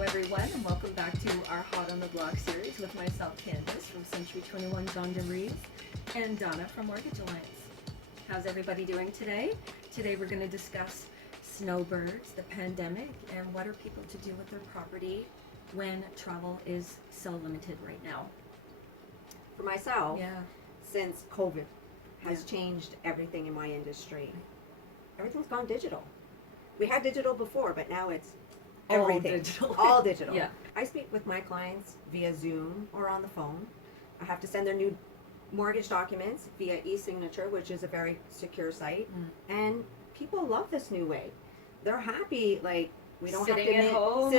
Hello everyone, and welcome back to our Hot on the Block series with myself, Candice from Century 21 John DeRees, and Donna from Mortgage Alliance. How's everybody doing today? Today we're going to discuss snowbirds, the pandemic, and what are people to do with their property when travel is so limited right now. For myself, Yeah. since COVID has changed everything in my industry, everything's gone digital. We had digital before, but now it's everything. All digital. All digital. Yeah. I speak with my clients via Zoom or on the phone. I have to send their new mortgage documents via e-signature, which is a very secure site. And people love this new way. They're happy, like, we don't Sitting have to at home,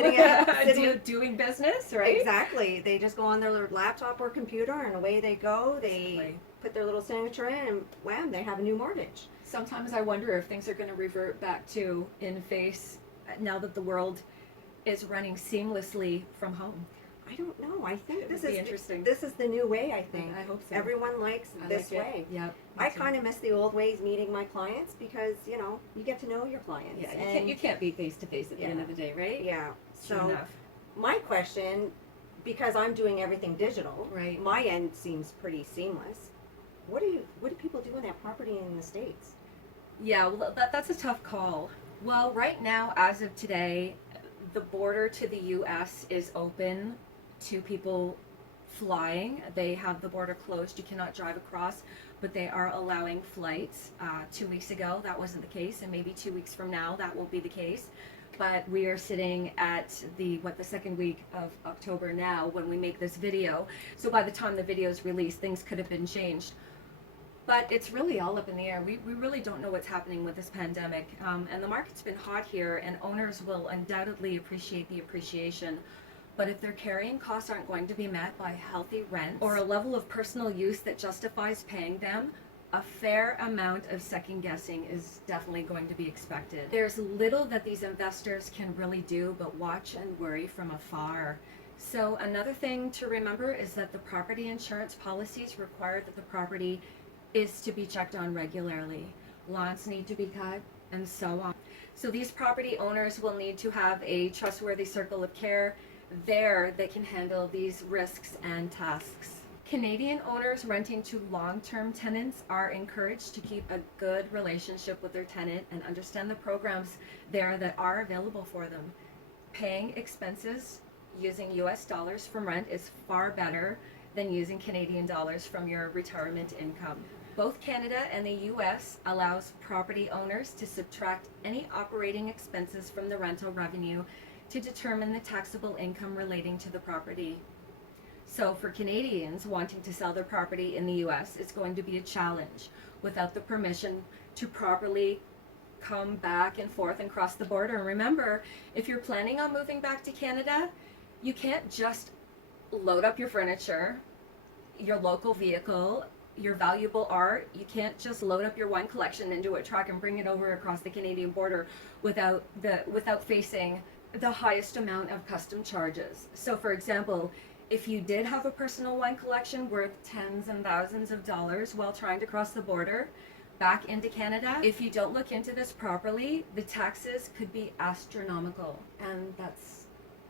sitting doing business, right? Exactly. They just go on their laptop or computer and away they go. They Exactly. put their little signature in and wham, they have a new mortgage. Sometimes I wonder if things are going to revert back to in-face now that the world is running seamlessly from home. I don't know. I think It this would be is interesting. This is the new way, I think. I hope so. Everyone likes I this like it. way. Yeah. I kind of miss the old ways meeting my clients because, you know, you get to know your clients. Yeah, and you can't be face to face at the end of the day, right? yeah. True So enough. my question, because I'm doing everything digital, Right. my end seems pretty seamless. What do people do with that property in the States? Yeah, well, that's a tough call. Well, right now, as of today, the border to the U.S. is open to people flying. They have the border closed. You cannot drive across, but they are allowing flights. 2 weeks ago, that wasn't the case, and maybe 2 weeks from now, that will be the case. But we are sitting at the second week of October now when we make this video. So by the time the video is released, things could have been changed. But it's really all up in the air. We really don't know what's happening with this pandemic. And the market's been hot here, and owners will undoubtedly appreciate the appreciation. But if their carrying costs aren't going to be met by healthy rent or a level of personal use that justifies paying them, a fair amount of second guessing is definitely going to be expected. There's little that these investors can really do but watch and worry from afar. So another thing to remember is that the property insurance policies require that the property is to be checked on regularly. Lawns need to be cut, and so on. So these property owners will need to have a trustworthy circle of care there that can handle these risks and tasks. Canadian owners renting to long-term tenants are encouraged to keep a good relationship with their tenant and understand the programs there that are available for them. Paying expenses using US dollars from rent is far better than using Canadian dollars from your retirement income. Both Canada and the US allows property owners to subtract any operating expenses from the rental revenue to determine the taxable income relating to the property. So for Canadians wanting to sell their property in the US, it's going to be a challenge without the permission to properly come back and forth and cross the border. And remember, if you're planning on moving back to Canada, you can't just load up your furniture, your local vehicle, your valuable art. You can't just load up your wine collection into a truck and bring it over across the Canadian border without facing the highest amount of custom charges. So for example, if you did have a personal wine collection worth tens and thousands of dollars while trying to cross the border back into Canada, if you don't look into this properly, the taxes could be astronomical, and that's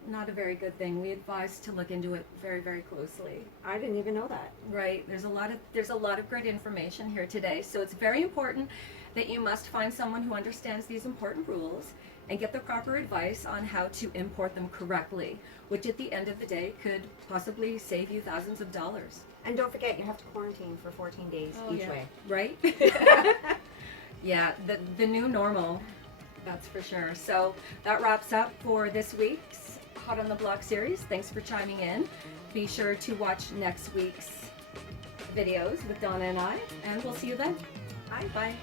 not a very good thing. We advise to look into it very, very closely. I didn't even know that. Right. There's a lot of great information here today. So it's very important that you must find someone who understands these important rules and get the proper advice on how to import them correctly, which at the end of the day could possibly save you thousands of dollars. And don't forget, you have to quarantine for 14 days each way. Right? Yeah, the new normal, that's for sure. So that wraps up for this week's Hot on the Block series. Thanks for chiming in. Be sure to watch next week's videos with Donna and I, and we'll see you then. Bye. Bye.